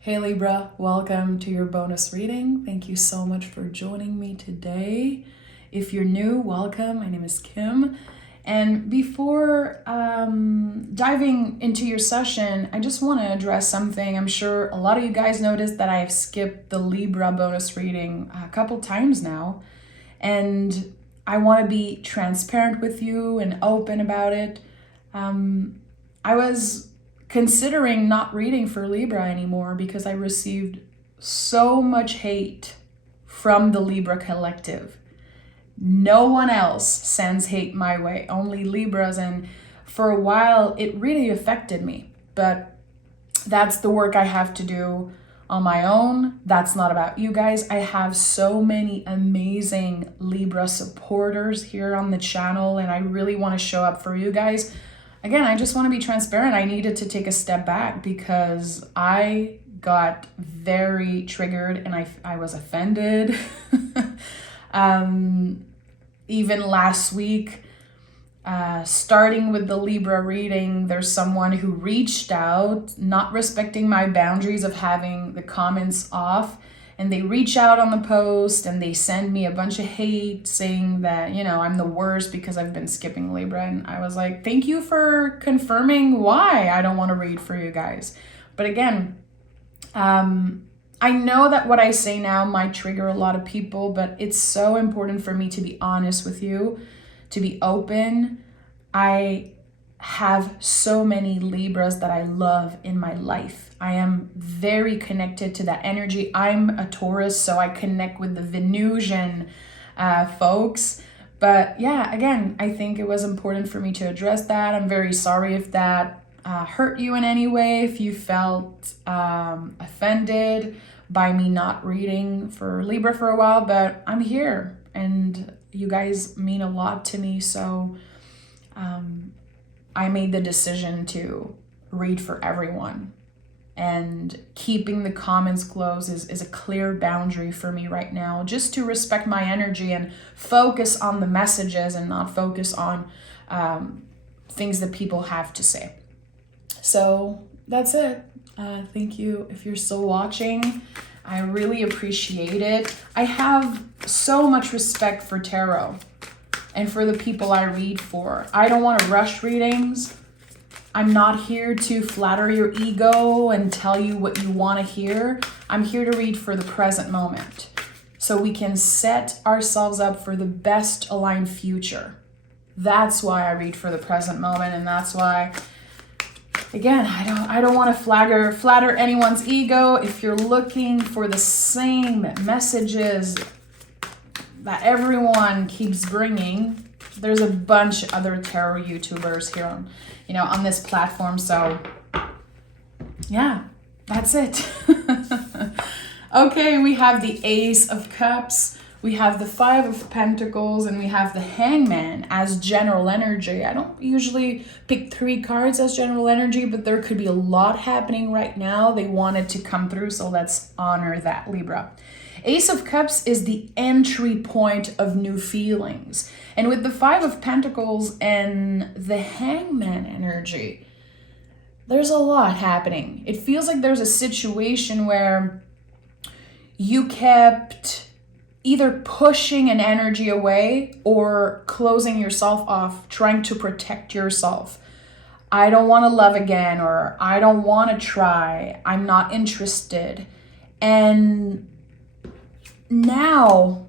Hey Libra, welcome to your bonus reading. Thank you so much for joining me today. If you're new, welcome. My name is Kim. And before diving into your session, I just want to address something. I'm sure a lot of you guys noticed that I've skipped the Libra bonus reading a couple times now. And I want to be transparent with you and open about it. I was considering not reading for Libra anymore because I received so much hate from the Libra collective. No one else sends hate my way, only Libras, and for a while it really affected me. But that's the work I have to do on my own. That's not about you guys. I have so many amazing Libra supporters here on the channel, and I really want to show up for you guys. Again, I just want to be transparent. I needed to take a step back because I got very triggered and I was offended. Even last week, starting with the Libra reading, there's someone who reached out, not respecting my boundaries of having the comments off. And they reach out on the post and they send me a bunch of hate saying that, I'm the worst because I've been skipping Libra. And I was like, thank you for confirming why I don't want to read for you guys. But again, I know that what I say now might trigger a lot of people, but it's so important for me to be honest with you, to be open. I have so many Libras that I love in my life. I am very connected to that energy. I'm a Taurus, so I connect with the Venusian folks. But yeah, again, I think it was important for me to address that. I'm very sorry if that hurt you in any way, if you felt offended by me not reading for Libra for a while, but I'm here and you guys mean a lot to me. So I made the decision to read for everyone, and keeping the comments closed is a clear boundary for me right now, just to respect my energy and focus on the messages and not focus on things that people have to say. So that's it. Thank you if you're still watching. I really appreciate it. I have so much respect for tarot and for the people I read for. I don't want to rush readings. I'm not here to flatter your ego and tell you what you want to hear. I'm here to read for the present moment so we can set ourselves up for the best aligned future. That's why I read for the present moment, and that's why, again, I don't want to flatter anyone's ego. If you're looking for the same messages that everyone keeps bringing, there's a bunch of other tarot YouTubers here on this platform. So yeah, that's it. Okay, we have the Ace of Cups, we have the Five of Pentacles, and we have the Hangman as general energy. I don't usually pick 3 cards as general energy, but there could be a lot happening right now. They wanted to come through, so let's honor that, Libra. Ace of Cups is the entry point of new feelings. And with the Five of Pentacles and the Hangman energy, there's a lot happening. It feels like there's a situation where you kept either pushing an energy away or closing yourself off, trying to protect yourself. I don't want to love again, or I don't want to try. I'm not interested. And now,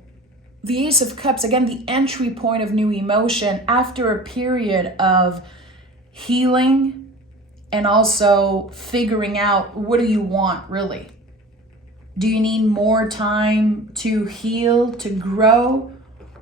the Ace of Cups, again, the entry point of new emotion after a period of healing and also figuring out, what do you want really? Do you need more time to heal, to grow,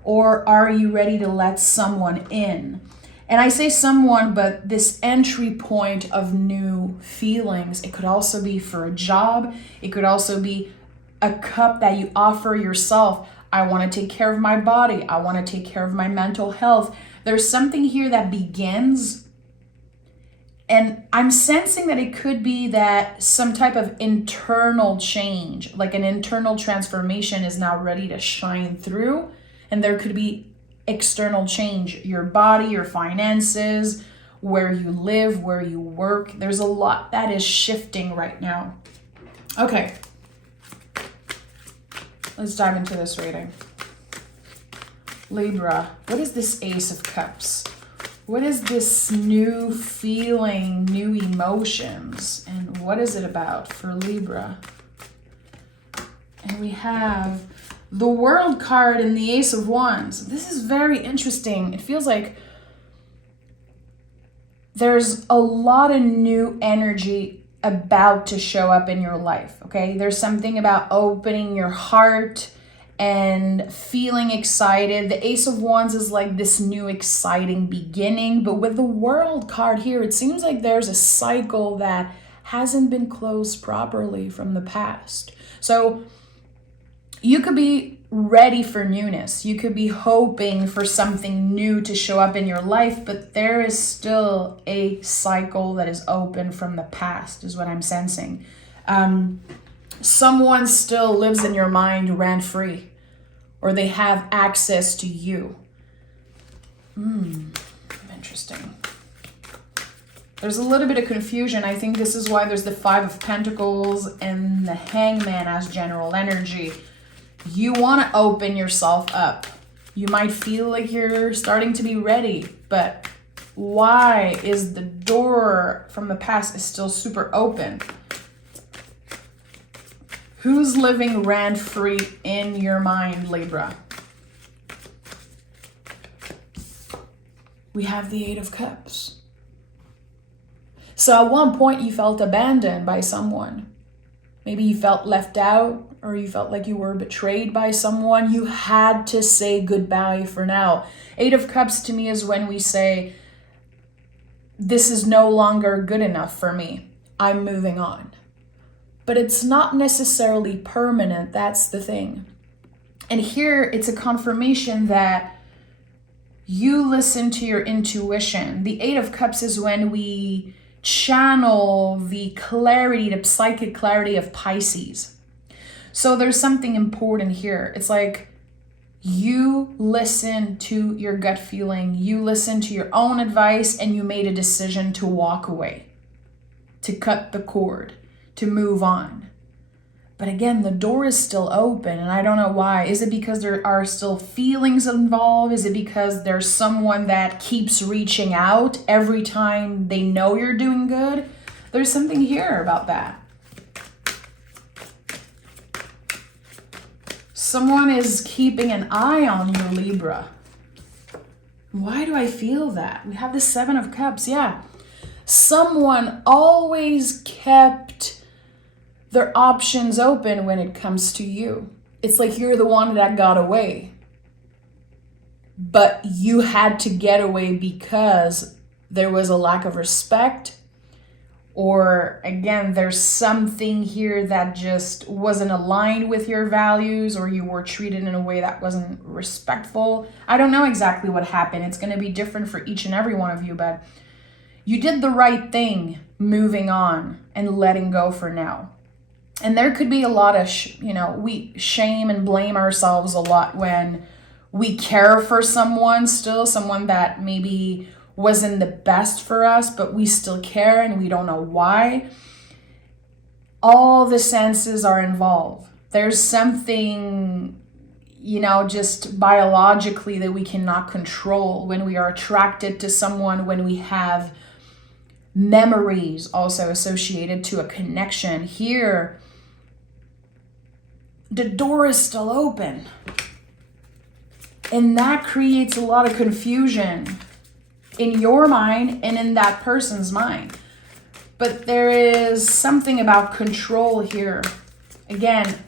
or are you ready to let someone in? And I say someone, but this entry point of new feelings, it could also be for a job. It could also be a cup that you offer yourself. I want to take care of my body. I want to take care of my mental health. There's something here that begins, and I'm sensing that it could be that some type of internal change, like an internal transformation, is now ready to shine through. And there could be external change, your body, your finances, where you live, where you work. There's a lot that is shifting right now. Okay. Let's dive into this reading. Libra, what is this Ace of Cups? What is this new feeling, new emotions? And what is it about for Libra? And we have the World card and the Ace of Wands. This is very interesting. It feels like there's a lot of new energy about to show up in your life, okay? There's something about opening your heart and feeling excited. The Ace of Wands is like this new exciting beginning, but with the World card here, it seems like there's a cycle that hasn't been closed properly from the past. So you could be ready for newness. You could be hoping for something new to show up in your life, but there is still a cycle that is open from the past, is what I'm sensing. Someone still lives in your mind rent-free, or they have access to you. Interesting. There's a little bit of confusion. I think this is why there's the Five of Pentacles and the Hangman as general energy. You want to open yourself up. You might feel like you're starting to be ready, but why is the door from the past is still super open? Who's living rent-free in your mind, Libra? We have the Eight of Cups. So at one point you felt abandoned by someone. Maybe you felt left out, or you felt like you were betrayed by someone. You had to say goodbye for now. Eight of Cups to me is when we say, this is no longer good enough for me. I'm moving on. But it's not necessarily permanent. That's the thing. And here it's a confirmation that you listen to your intuition. The Eight of Cups is when we channel the clarity, the psychic clarity of Pisces. So there's something important here. It's like you listen to your gut feeling, you listen to your own advice, and you made a decision to walk away, to cut the cord, to move on. But again, the door is still open, and I don't know why. Is it because there are still feelings involved? Is it because there's someone that keeps reaching out every time they know you're doing good? There's something here about that. Someone is keeping an eye on you, Libra. Why do I feel that? We have the Seven of Cups, yeah. Someone always kept their options open when it comes to you. It's like you're the one that got away. But you had to get away because there was a lack of respect, or again, there's something here that just wasn't aligned with your values, or you were treated in a way that wasn't respectful. I don't know exactly what happened. It's going to be different for each and every one of you, but you did the right thing moving on and letting go for now. And there could be a lot of, we shame and blame ourselves a lot when we care for someone still, someone that maybe wasn't the best for us, but we still care and we don't know why. All the senses are involved. There's something, just biologically that we cannot control when we are attracted to someone, when we have memories also associated to a connection. Here, the door is still open. And that creates a lot of confusion in your mind and in that person's mind. But there is something about control here. Again,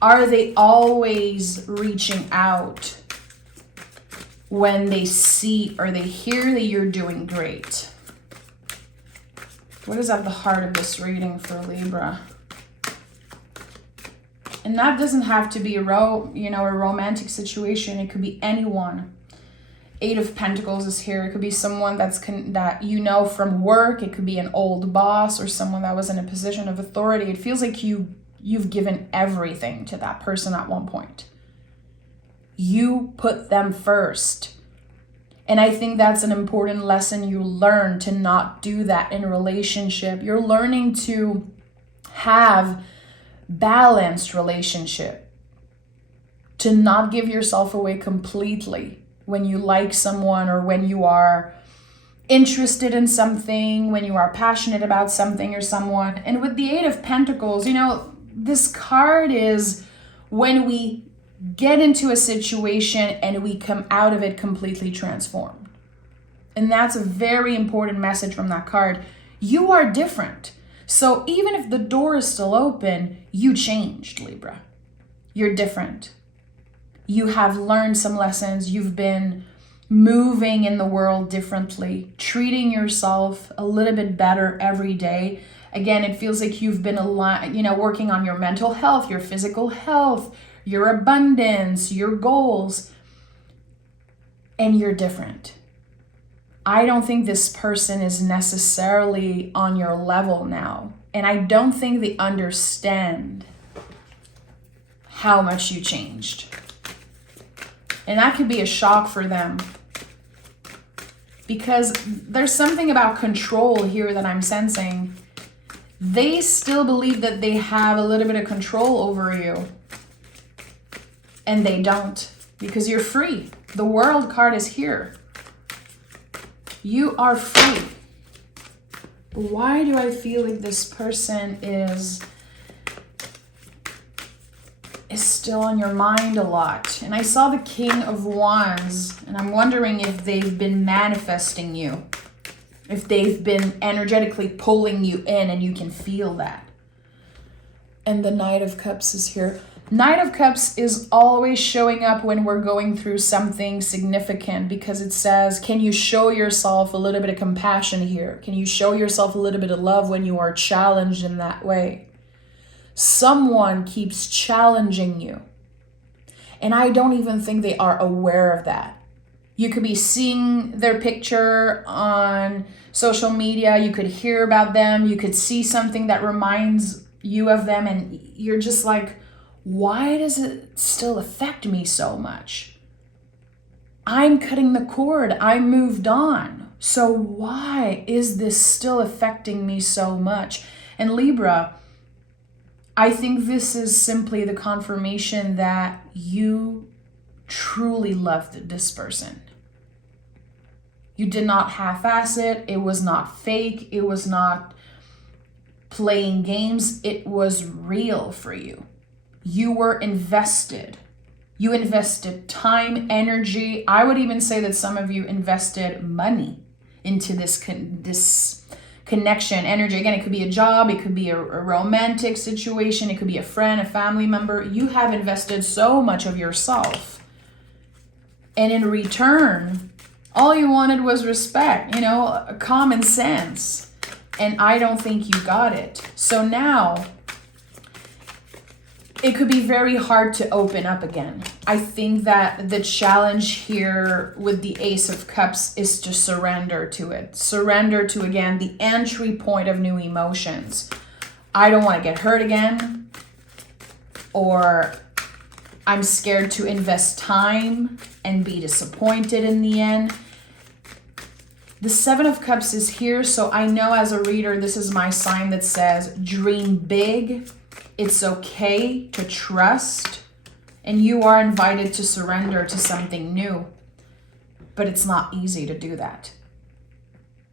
are they always reaching out when they see or they hear that you're doing great? What is at the heart of this reading for Libra? And that doesn't have to be a romantic situation. It could be anyone. Eight of Pentacles is here. It could be someone that from work. It could be an old boss or someone that was in a position of authority. It feels like you've given everything to that person at one point. You put them first. And I think that's an important lesson you learn, to not do that in a relationship. You're learning to have balanced relationship, to not give yourself away completely when you like someone or when you are interested in something, when you are passionate about something or someone. And with the Eight of Pentacles, this card is when we get into a situation and we come out of it completely transformed. And that's a very important message from that card. You are different. So even if the door is still open, you changed, Libra. You're different. You have learned some lessons. You've been moving in the world differently, treating yourself a little bit better every day. Again, it feels like you've been working on your mental health, your physical health, your abundance, your goals, and you're different. I don't think this person is necessarily on your level now, and I don't think they understand how much you changed. And that could be a shock for them, because there's something about control here that I'm sensing. They still believe that they have a little bit of control over you, and they don't, because you're free. The World card is here. You are free. Why do I feel like this person is still on your mind a lot? And I saw the King of Wands, and I'm wondering if they've been manifesting you, if they've been energetically pulling you in and you can feel that. And the Knight of Cups is here. Knight of Cups is always showing up when we're going through something significant, because it says, can you show yourself a little bit of compassion here? Can you show yourself a little bit of love when you are challenged in that way? Someone keeps challenging you, and I don't even think they are aware of that. You could be seeing their picture on social media, you could hear about them, you could see something that reminds you of them, and you're just like, why does it still affect me so much? I'm cutting the cord. I moved on. So why is this still affecting me so much? And Libra, I think this is simply the confirmation that you truly loved this person. You did not half-ass it. It was not fake. It was not playing games. It was real for you. You were invested. You invested time, energy. I would even say that some of you invested money into this connection, energy. Again, it could be a job, it could be a romantic situation, it could be a friend, a family member. You have invested so much of yourself. And in return, all you wanted was respect, common sense. And I don't think you got it. So now, it could be very hard to open up again. I think that the challenge here with the Ace of Cups is to surrender to it. Surrender to, again, the entry point of new emotions. I don't want to get hurt again, or I'm scared to invest time and be disappointed in the end. The Seven of Cups is here, so I know as a reader, this is my sign that says, dream big. It's okay to trust, and you are invited to surrender to something new. But it's not easy to do that.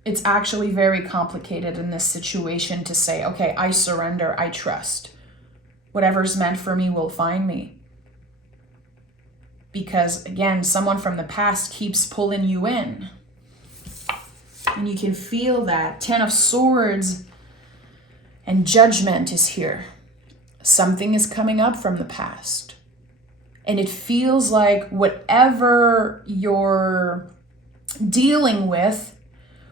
It's actually very complicated in this situation to say, okay, I surrender, I trust. Whatever's meant for me will find me. Because, again, someone from the past keeps pulling you in. And you can feel that. 10 of Swords and Judgment is here. Something is coming up from the past. And it feels like whatever you're dealing with,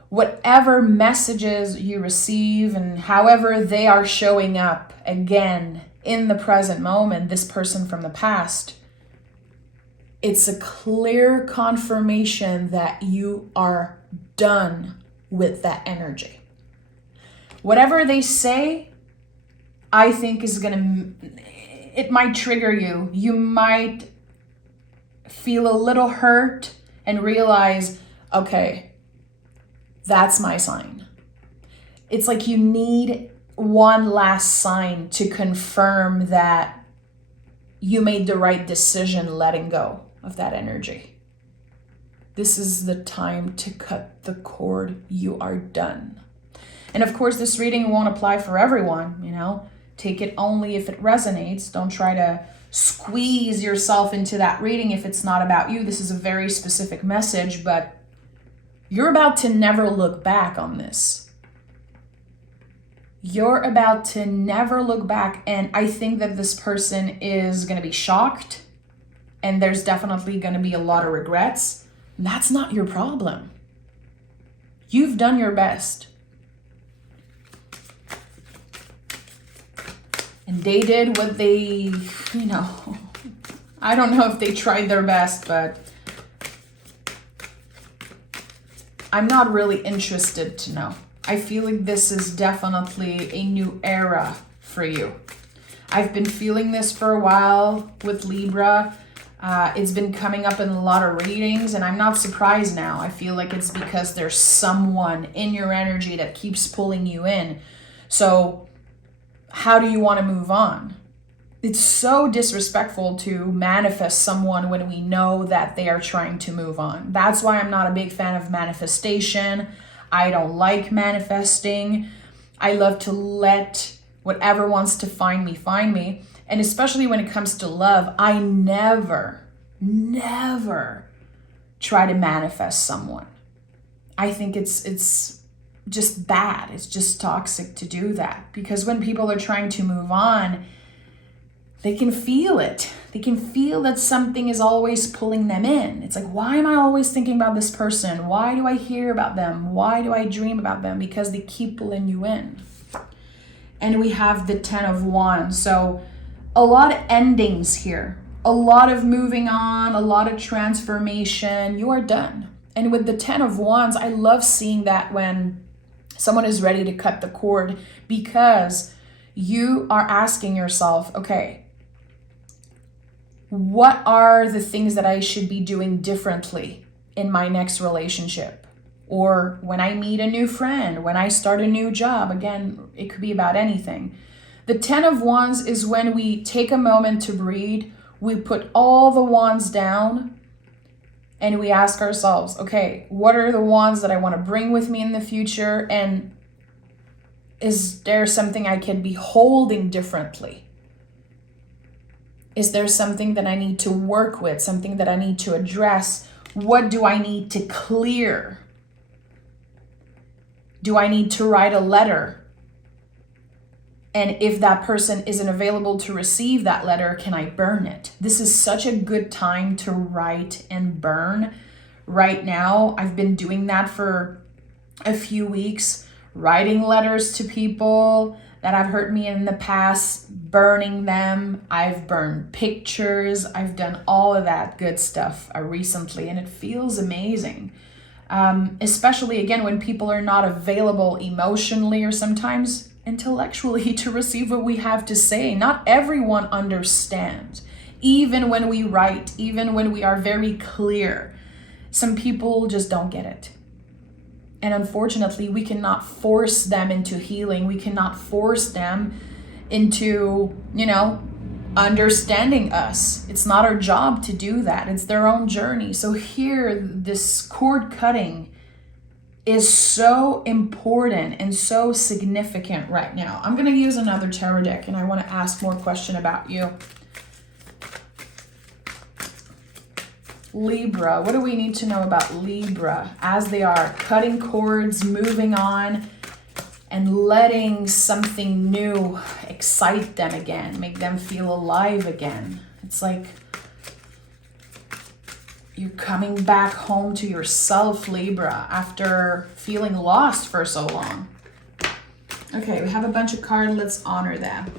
whatever messages you receive, and however they are showing up again in the present moment, this person from the past, it's a clear confirmation that you are done with that energy. Whatever they say, I think it might trigger you. You might feel a little hurt and realize, okay, that's my sign. It's like you need one last sign to confirm that you made the right decision letting go of that energy. This is the time to cut the cord. You are done. And of course, this reading won't apply for everyone, Take it only if it resonates. Don't try to squeeze yourself into that reading if it's not about you. This is a very specific message, but you're about to never look back on this. You're about to never look back. And I think that this person is going to be shocked. And there's definitely going to be a lot of regrets. And that's not your problem. You've done your best. And they did what they, I don't know if they tried their best, but I'm not really interested to know. I feel like this is definitely a new era for you. I've been feeling this for a while with Libra. It's been coming up in a lot of readings, and I'm not surprised now. I feel like it's because there's someone in your energy that keeps pulling you in. So how do you want to move on? It's so disrespectful to manifest someone when we know that they are trying to move on. That's why I'm not a big fan of manifestation. I don't like manifesting. I love to let whatever wants to find me. And especially when it comes to love, I never try to manifest someone. I think it's just bad. It's just toxic to do that. Because when people are trying to move on, they can feel it. They can feel that something is always pulling them in. It's like, why am I always thinking about this person? Why do I hear about them? Why do I dream about them? Because they keep pulling you in. And we have the 10 of Wands. So a lot of endings here. A lot of moving on, a lot of transformation. You are done. And with the 10 of Wands, I love seeing that when someone is ready to cut the cord, because you are asking yourself, okay, what are the things that I should be doing differently in my next relationship? Or when I meet a new friend, when I start a new job. Again, it could be about anything. The 10 of Wands is when we take a moment to breathe. We put all the wands down and we ask ourselves, okay, what are the wands that I want to bring with me in the future? And is there something I can be holding differently? Is there something that I need to work with, something that I need to address? What do I need to clear? Do I need to write a letter? And if that person isn't available to receive that letter, can I burn it? This is such a good time to write and burn. Right now, I've been doing that for a few weeks, writing letters to people that have hurt me in the past, burning them. I've burned pictures. I've done all of that good stuff recently, and it feels amazing. Especially, again, when people are not available emotionally or sometimes intellectually to receive what we have to say. Not everyone understands. Even when we write, even when we are very clear, some people just don't get it. And unfortunately, we cannot force them into healing. We cannot force them into, understanding us. It's not our job to do that. It's their own journey. So here, this cord cutting is so important and so significant right now. I'm going to use another tarot deck and I want to ask more questions about you. Libra, what do we need to know about Libra as they are cutting cords, moving on, and letting something new excite them again, make them feel alive again? It's like you're coming back home to yourself, Libra, after feeling lost for so long. Okay, we have a bunch of cards. Let's honor them.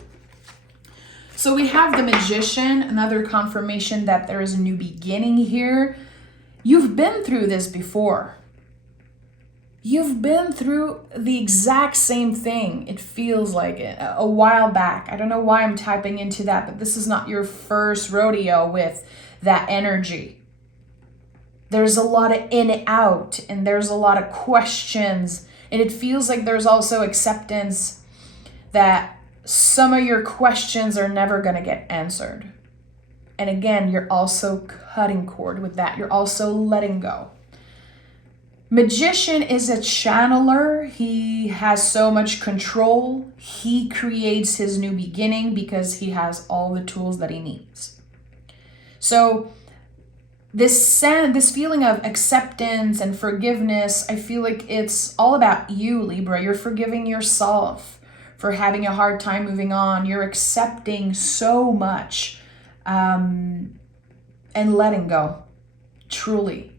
So we have the Magician, another confirmation that there is a new beginning here. You've been through this before. You've been through the exact same thing. It feels like it a while back. I don't know why I'm typing into that, but this is not your first rodeo with that energy. There's a lot of in and out, and there's a lot of questions, and it feels like there's also acceptance that some of your questions are never going to get answered. And again, you're also cutting cord with that. You're also letting go. Magician is a channeler. He has so much control. He creates his new beginning because he has all the tools that he needs. So this feeling of acceptance and forgiveness, I feel like it's all about you, Libra. You're forgiving yourself for having a hard time moving on. You're accepting so much and letting go, truly.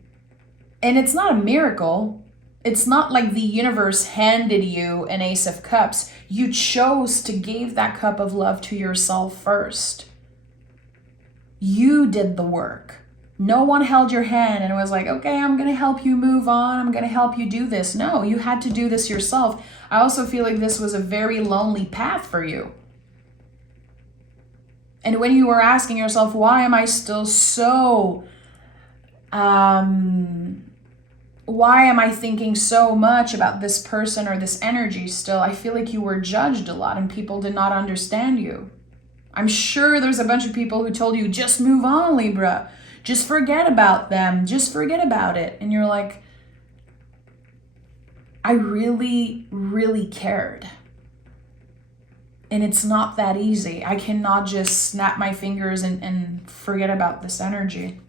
And it's not a miracle. It's not like the universe handed you an Ace of Cups. You chose to give that cup of love to yourself first. You did the work. No one held your hand and was like, okay, I'm going to help you move on. I'm going to help you do this. No, you had to do this yourself. I also feel like this was a very lonely path for you. And when you were asking yourself, why am I still so... why am I thinking so much about this person or this energy still? I feel like you were judged a lot and people did not understand you. I'm sure there's a bunch of people who told you, just move on, Libra. Just forget about them. Just forget about it. And you're like, I really, really cared. And it's not that easy. I cannot just snap my fingers and forget about this energy.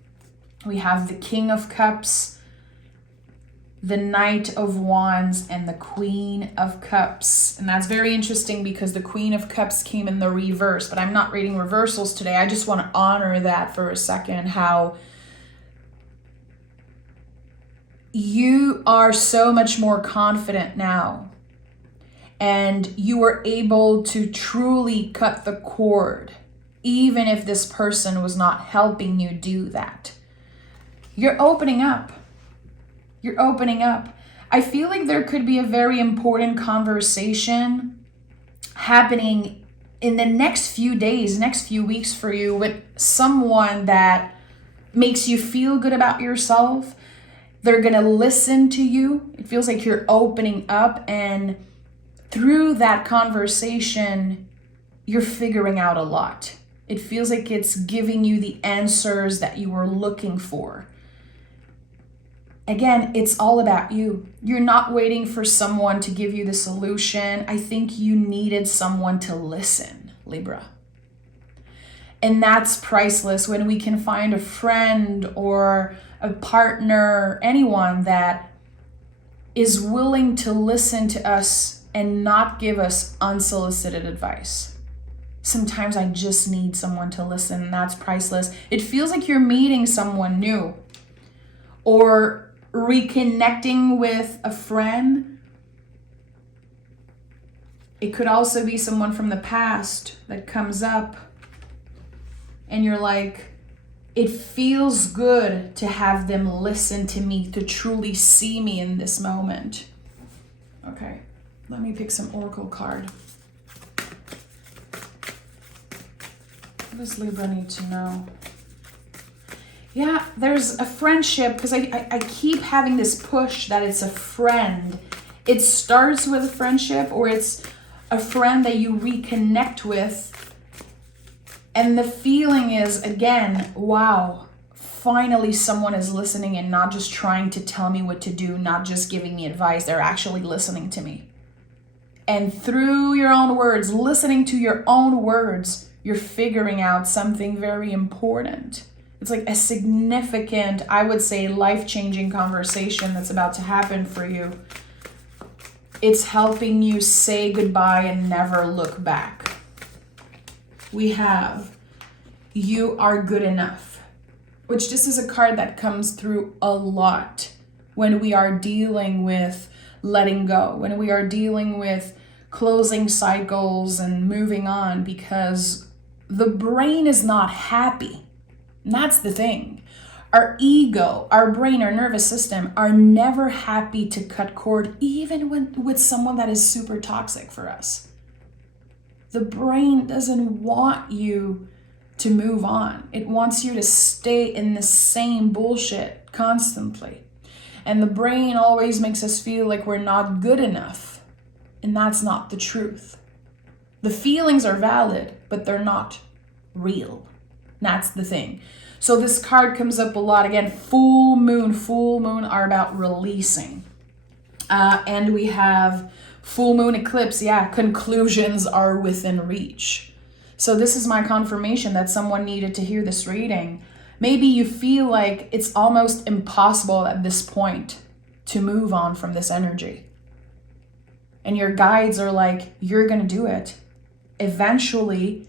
We have the King of Cups, the Knight of Wands, and the Queen of Cups. And that's very interesting because the Queen of Cups came in the reverse, but I'm not reading reversals today. I just want to honor that for a second, how you are so much more confident now. And you were able to truly cut the cord, even if this person was not helping you do that. You're opening up. You're opening up. I feel like there could be a very important conversation happening in the next few days, next few weeks for you with someone that makes you feel good about yourself. They're going to listen to you. It feels like you're opening up, and through that conversation, you're figuring out a lot. It feels like it's giving you the answers that you were looking for. Again, it's all about you. You're not waiting for someone to give you the solution. I think you needed someone to listen, Libra. And that's priceless when we can find a friend or a partner, anyone that is willing to listen to us and not give us unsolicited advice. Sometimes I just need someone to listen, and that's priceless. It feels like you're meeting someone new or reconnecting with a friend. It could also be someone from the past that comes up and you're like, it feels good to have them listen to me, to truly see me in this moment. Okay, let me pick some oracle card. What does Libra need to know? Yeah, there's a friendship, because I keep having this push that it's a friend. It starts with a friendship, or it's a friend that you reconnect with. And the feeling is, again, wow, finally someone is listening and not just trying to tell me what to do, not just giving me advice. They're actually listening to me. And through your own words, listening to your own words, you're figuring out something very important. It's like a significant, I would say, life-changing conversation that's about to happen for you. It's helping you say goodbye and never look back. We have, you are good enough, which this is a card that comes through a lot when we are dealing with letting go, when we are dealing with closing cycles and moving on, because the brain is not happy. And that's the thing. Our ego, our brain, our nervous system are never happy to cut cord, even with someone that is super toxic for us. The brain doesn't want you to move on. It wants you to stay in the same bullshit constantly. And the brain always makes us feel like we're not good enough. And that's not the truth. The feelings are valid, but they're not real. That's the thing. So this card comes up a lot. Again, full moon. Full moon are about releasing. And we have full moon eclipse. Yeah, conclusions are within reach. So this is my confirmation that someone needed to hear this reading. Maybe you feel like it's almost impossible at this point to move on from this energy. And your guides are like, you're going to do it. Eventually,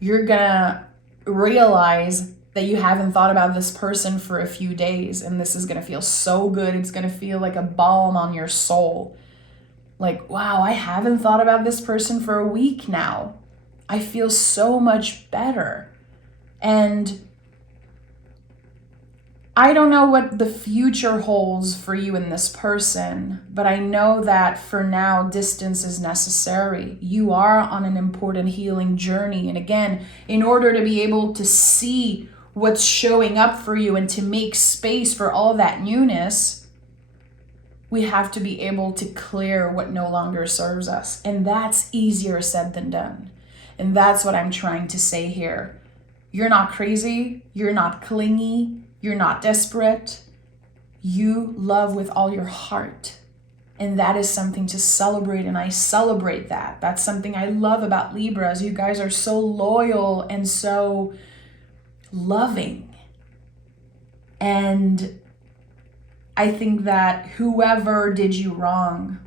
you're going to realize that you haven't thought about this person for a few days, and this is going to feel so good. It's going to feel like a balm on your soul. Like, wow, I haven't thought about this person for a week now. I feel so much better. And I don't know what the future holds for you and this person, but I know that for now, distance is necessary. You are on an important healing journey. And again, in order to be able to see what's showing up for you and to make space for all that newness, we have to be able to clear what no longer serves us. And that's easier said than done. And that's what I'm trying to say here. You're not crazy. You're not clingy. You're not desperate. You love with all your heart. And that is something to celebrate, and I celebrate that. That's something I love about Libras. You guys are so loyal and so loving. And I think that whoever did you wrong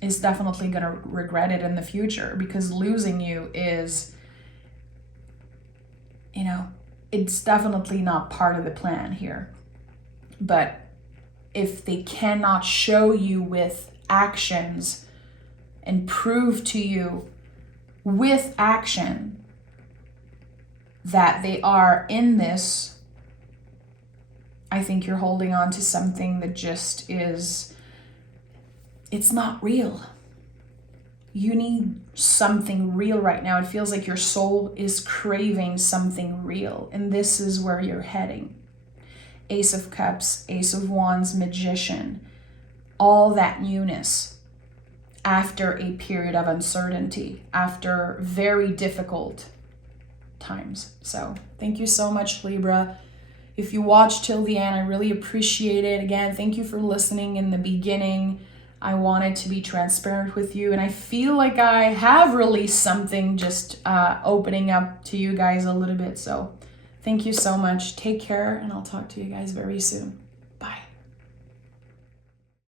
is definitely going to regret it in the future, because losing you is, it's definitely not part of the plan here. But if they cannot show you with actions and prove to you with action that they are in this, I think you're holding on to something that just is, it's not real. You need something real right now. It feels like your soul is craving something real, and this is where you're heading. Ace of Cups, Ace of Wands, Magician, all that newness after a period of uncertainty, after very difficult times. So thank you so much, Libra. If you watched till the end, I really appreciate it. Again, thank you for listening in the beginning. I wanted to be transparent with you, and I feel like I have released something, just opening up to you guys a little bit. So thank you so much. Take care, and I'll talk to you guys very soon.